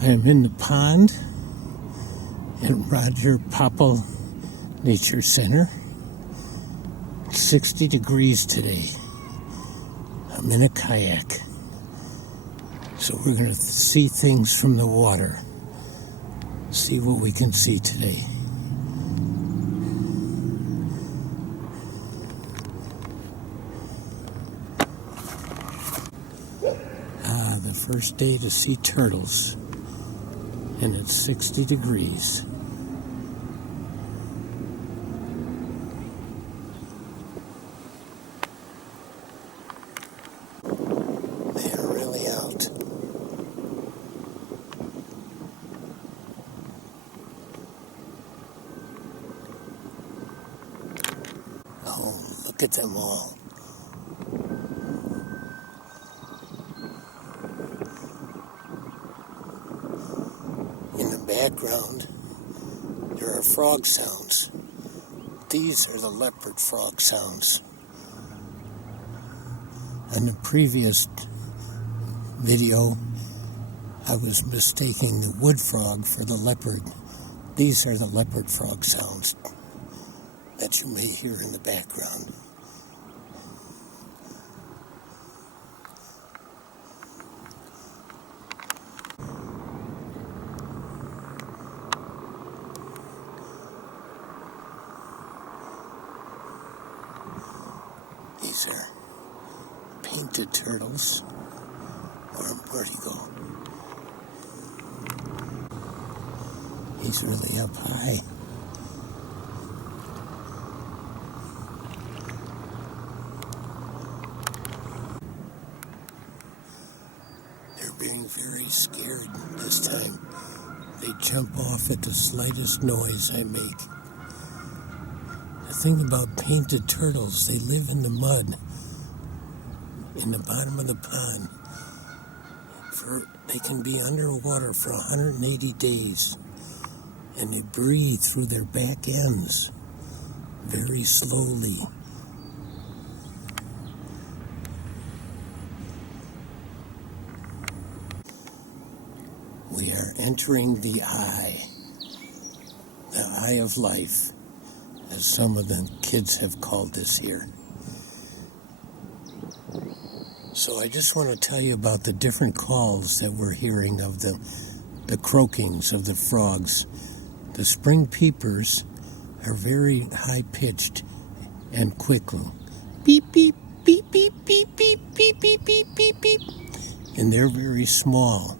I am in the pond at Roger Popple Nature Center. It's 60 degrees today. I'm in a kayak. So we're going to see things from the water. See what we can see today. The first day to see turtles. And it's 60 degrees. They are really out. Oh, look at them all. In the background, there are frog sounds. These are the leopard frog sounds. In the previous video, I was mistaking the wood frog for the leopard. These are the leopard frog sounds that you may hear in the background. These are painted turtles. Where'd he go? He's really up high. They're being very scared this time. They jump off at the slightest noise I make. The thing about painted turtles, they live in the mud, in the bottom of the pond. They can be underwater for 180 days, and they breathe through their back ends very slowly. We are entering the eye of life, as some of the kids have called this here. So I just want to tell you about the different calls that we're hearing of the croakings of the frogs. The spring peepers are very high-pitched and quick. Beep, beep, beep, beep, beep, beep, beep, beep, beep, beep, beep. And they're very small.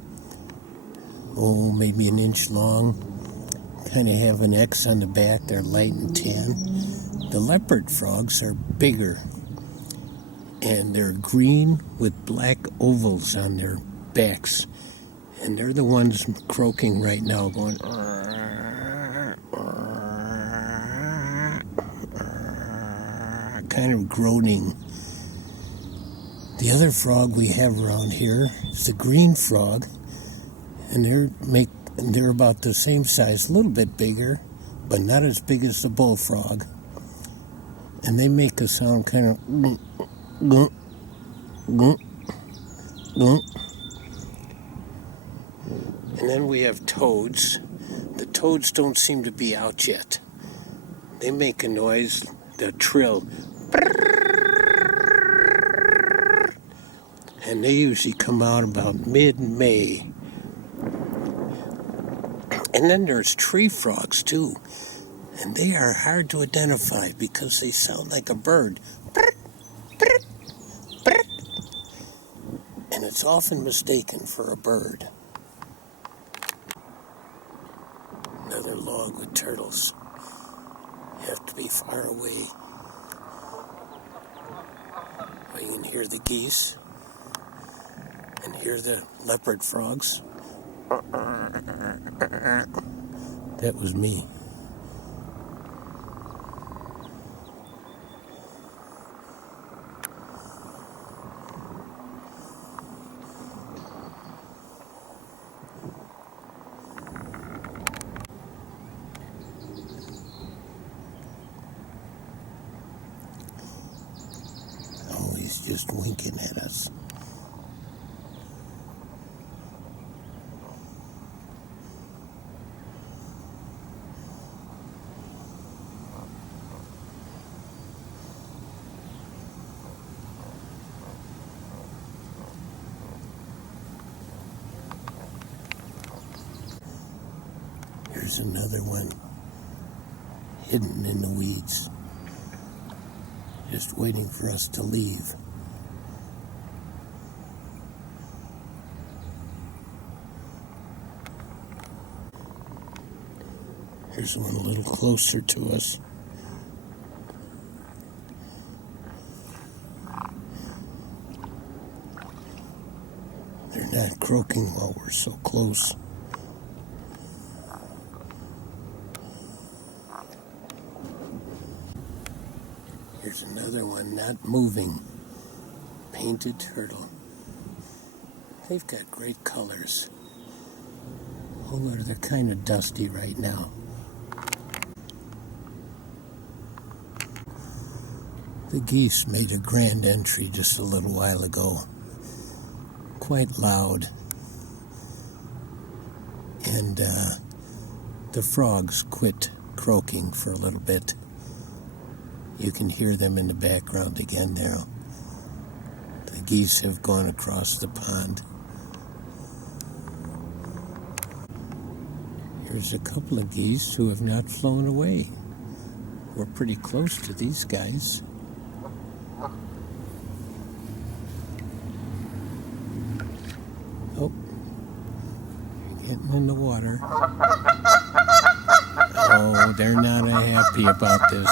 Oh, maybe an inch long. Kind of have an X on the back. They're light and tan. The leopard frogs are bigger. And they're green with black ovals on their backs. And they're the ones croaking right now, going, kind of groaning. The other frog we have around here is the green frog. And they're about the same size, a little bit bigger, but not as big as the bullfrog. And they make a sound kind of gunk, gunk, gunk. And then we have toads. The toads don't seem to be out yet. They make a noise, the trill. And they usually come out about mid-May. And then there's tree frogs too. And they are hard to identify because they sound like a bird. And it's often mistaken for a bird. Another log with turtles. You have to be far away. Well, you can hear the geese and hear the leopard frogs. That was me. Oh, he's just winking at us. There's another one hidden in the weeds, just waiting for us to leave. Here's one a little closer to us. They're not croaking while we're so close. Here's another one not moving. Painted turtle. They've got great colors. Oh Lord, they're kind of dusty right now. The geese made a grand entry just a little while ago. Quite loud. And the frogs quit croaking for a little bit. You can hear them in the background again now. The geese have gone across the pond. Here's a couple of geese who have not flown away. We're pretty close to these guys. Oh, you're getting in the water. Oh, they're not happy about this.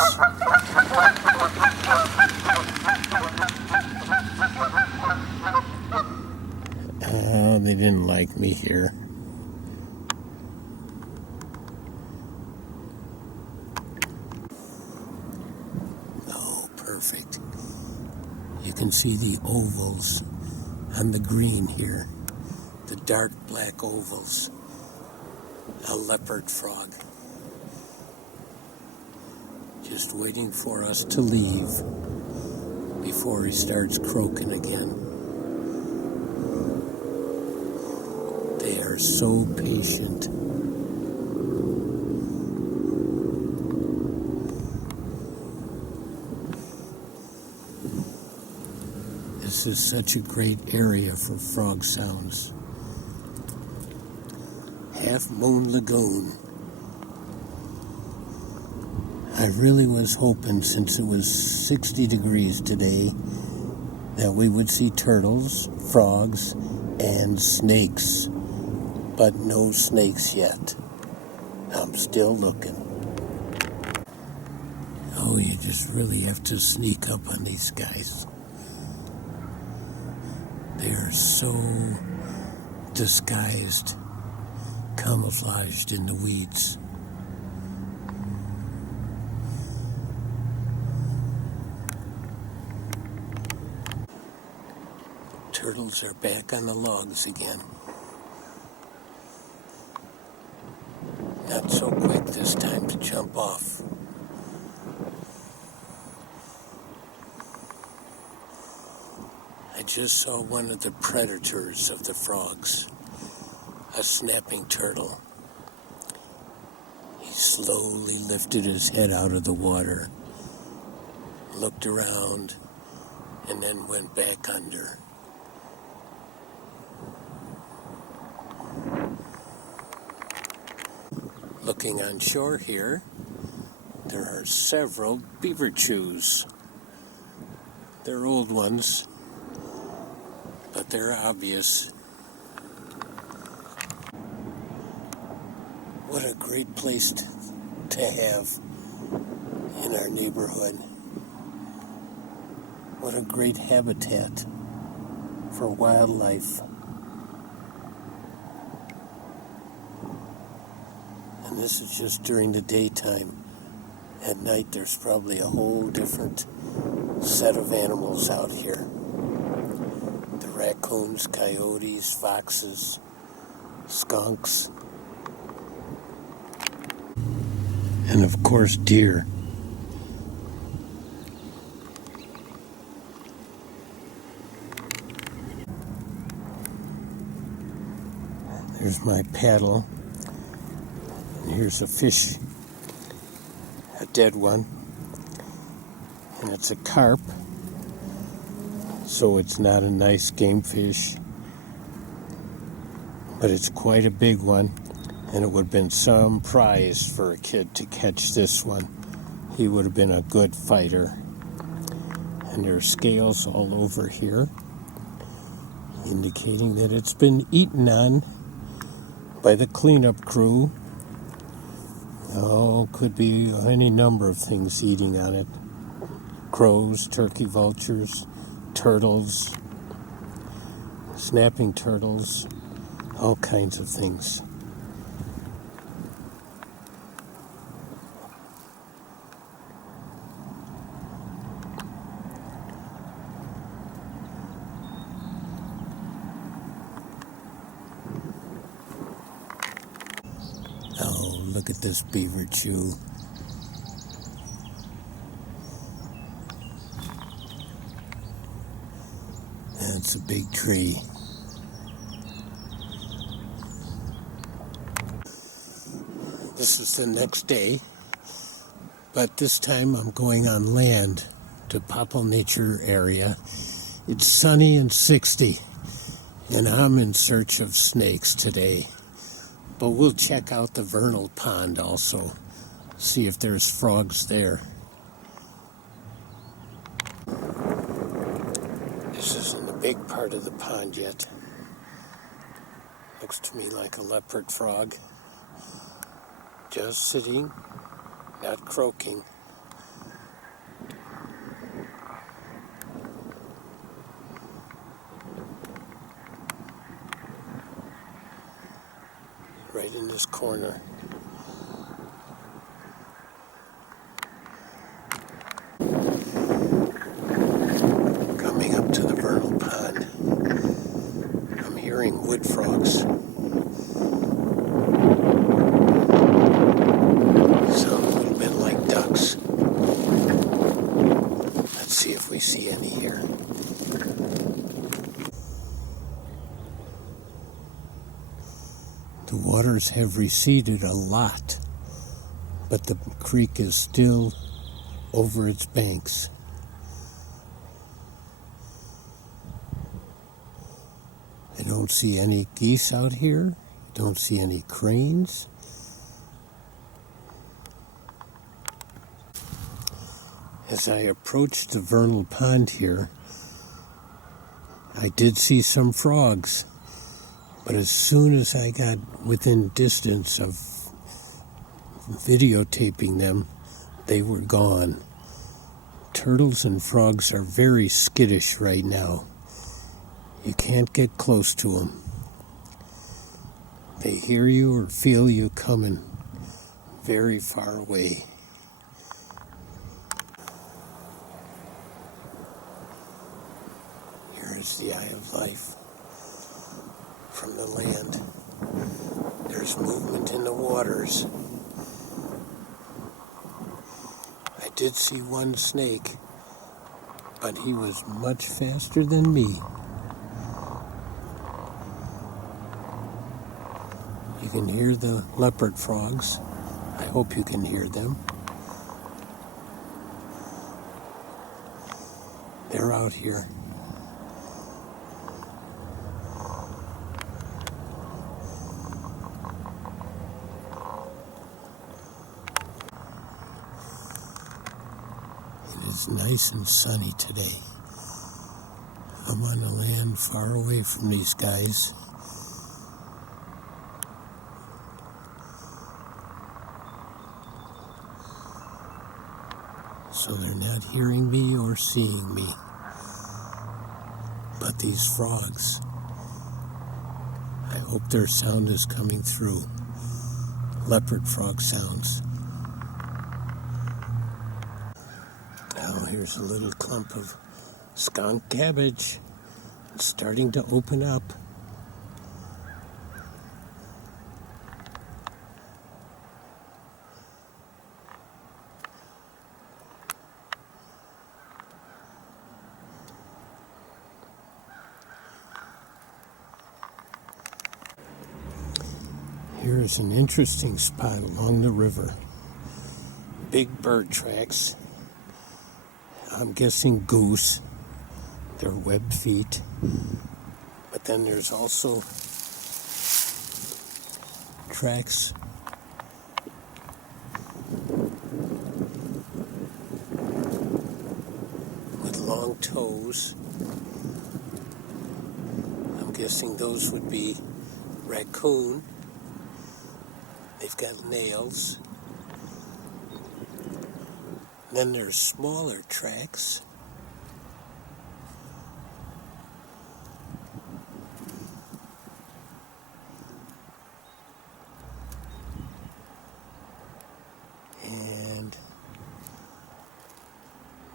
Oh, they didn't like me here. Oh, perfect. You can see the ovals on the green here. The dark black ovals. A leopard frog. Just waiting for us to leave before he starts croaking again. They are so patient. This is such a great area for frog sounds. Half Moon Lagoon. I really was hoping, since it was 60 degrees today, that we would see turtles, frogs, and snakes. But no snakes yet. I'm still looking. Oh, you just really have to sneak up on these guys. They are so disguised, camouflaged in the weeds. Turtles are back on the logs again. Not so quick this time to jump off. I just saw one of the predators of the frogs, a snapping turtle. He slowly lifted his head out of the water, looked around, and then went back under. Looking on shore here, there are several beaver chews. They're old ones, but they're obvious. What a great place to have in our neighborhood. What a great habitat for wildlife. And this is just during the daytime. At night, there's probably a whole different set of animals out here. The raccoons, coyotes, foxes, skunks, and of course, deer. There's my paddle. And here's a fish, a dead one, and it's a carp, so it's not a nice game fish, but it's quite a big one. And it would have been some prize for a kid to catch this one. He would have been a good fighter. And there are scales all over here, indicating that it's been eaten on by the cleanup crew. Oh, could be any number of things eating on it. Crows, turkey vultures, turtles, snapping turtles, all kinds of things. Oh, look at this beaver chew. That's a big tree. This is the next day, but this time I'm going on land to Popple Nature area. It's sunny and 60, and I'm in search of snakes today. But we'll check out the vernal pond also, see if there's frogs there. This isn't a big part of the pond yet. Looks to me like a leopard frog. Just sitting, not croaking. Right in this corner. Coming up to the vernal pond, I'm hearing wood frogs. Sound a little bit like ducks. Let's see if we see any here. The waters have receded a lot, but the creek is still over its banks. I don't see any geese out here. Don't see any cranes. As I approached the vernal pond here, I did see some frogs. But as soon as I got within distance of videotaping them, they were gone. Turtles and frogs are very skittish right now. You can't get close to them. They hear you or feel you coming very far away. Here is the eye of life. From the land, there's movement in the waters. I did see one snake, but he was much faster than me. You can hear the leopard frogs. I hope you can hear them. They're out here. It's nice and sunny today. I'm on the land far away from these guys. So they're not hearing me or seeing me. But these frogs, I hope their sound is coming through. Leopard frog sounds. Now here's a little clump of skunk cabbage. It's starting to open up. Here is an interesting spot along the river. Big bird tracks. I'm guessing goose. They're webbed feet. But then there's also tracks. With long toes. I'm guessing those would be raccoon. They've got nails. Then there's smaller tracks. And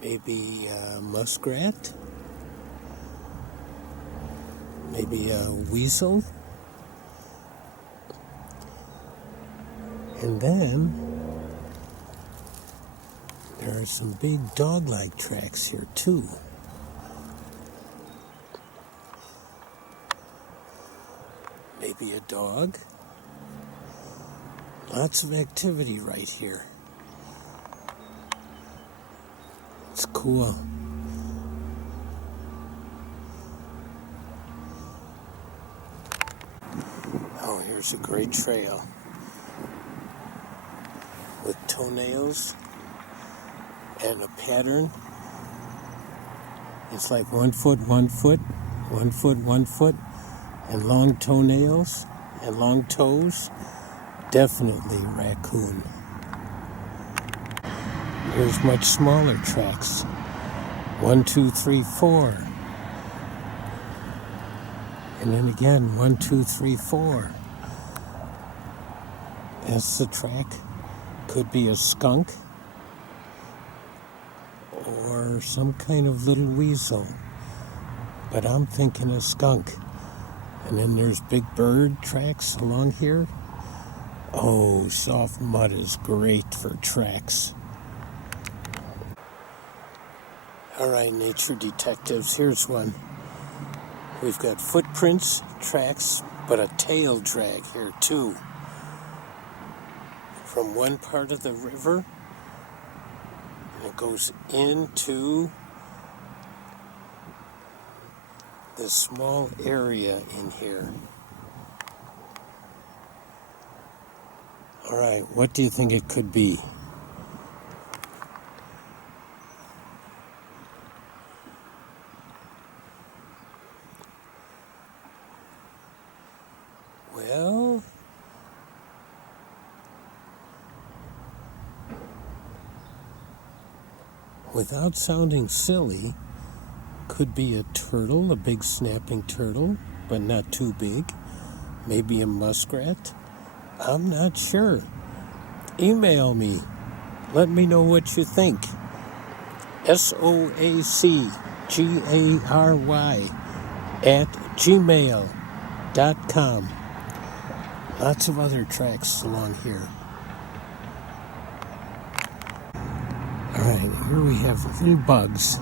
maybe a muskrat. Maybe a weasel. And then there are some big dog-like tracks here too. Maybe a dog. Lots of activity right here. It's cool. Oh, here's a great trail with toenails and a pattern. It's like 1 foot, 1 foot, 1 foot, 1 foot, and long toenails and long toes. Definitely raccoon. Here's much smaller tracks. 1, 2, 3, 4. And then again, 1, 2, 3, 4. That's the track. Could be a skunk or some kind of little weasel. But I'm thinking a skunk. And then there's big bird tracks along here. Oh, soft mud is great for tracks. All right, nature detectives, here's one. We've got footprints, tracks, but a tail drag here too. From one part of the river, and it goes into this small area in here. All right, what do you think it could be? Well, without sounding silly, could be a turtle, a big snapping turtle, but not too big. Maybe a muskrat. I'm not sure. Email me. Let me know what you think. SOACGARY@gmail.com. Lots of other tracks along here. All right, here we have little bugs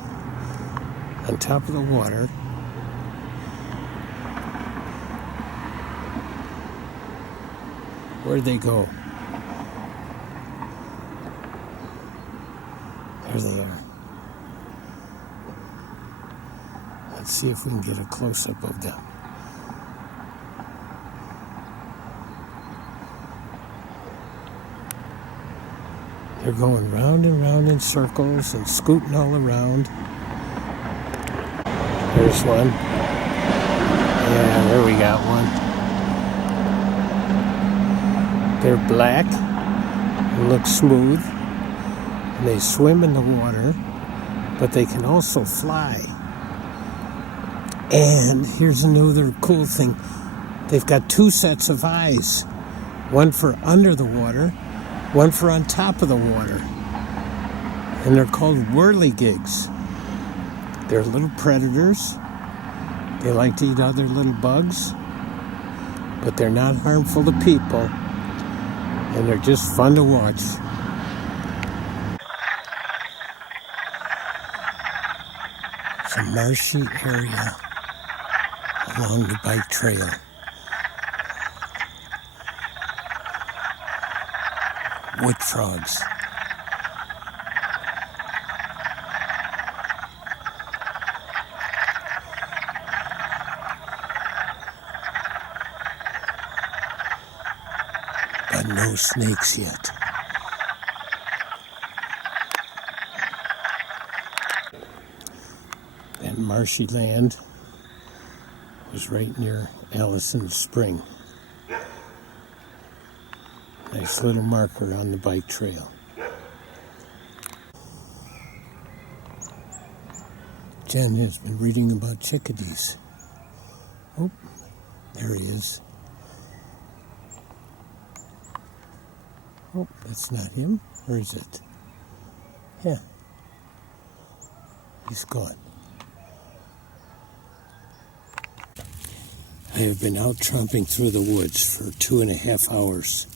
on top of the water. Where'd they go? There they are. Let's see if we can get a close-up of them. They're going round and round in circles and scooting all around. There's one. Yeah, there we got one. They're black and look smooth. And they swim in the water, but they can also fly. And here's another cool thing. They've got 2 sets of eyes. One for under the water, one for on top of the water. And they're called whirligigs. They're little predators. They like to eat other little bugs, but they're not harmful to people. And they're just fun to watch. It's a marshy area along the bike trail. Wood frogs. but no snakes yet. And marshy land was right near Allison Spring. Nice little marker on the bike trail. Jen has been reading about chickadees. Oh, there he is. Oh, that's not him. Or is it? Yeah. He's gone. I have been out tromping through the woods for 2.5 hours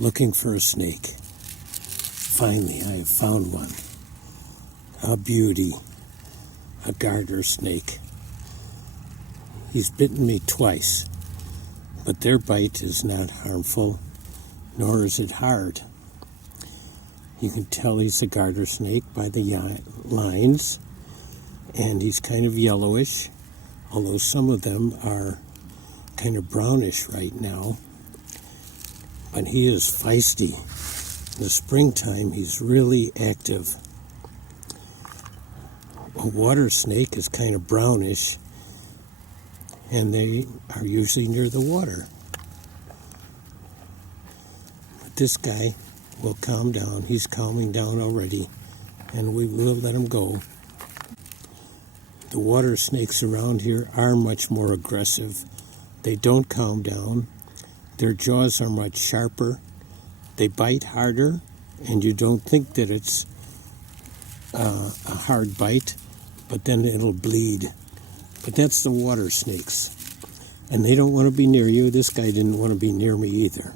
looking for a snake. Finally, I have found one. A beauty. A garter snake. He's bitten me twice, but their bite is not harmful, nor is it hard. You can tell he's a garter snake by the lines, and he's kind of yellowish, although some of them are kind of brownish right now. But he is feisty. In the springtime, he's really active. A water snake is kind of brownish, and they are usually near the water. But this guy will calm down. He's calming down already, and we will let him go. The water snakes around here are much more aggressive. They don't calm down. Their jaws are much sharper. They bite harder, and you don't think that it's a hard bite, but then it'll bleed. But that's the water snakes. And they don't want to be near you. This guy didn't want to be near me either.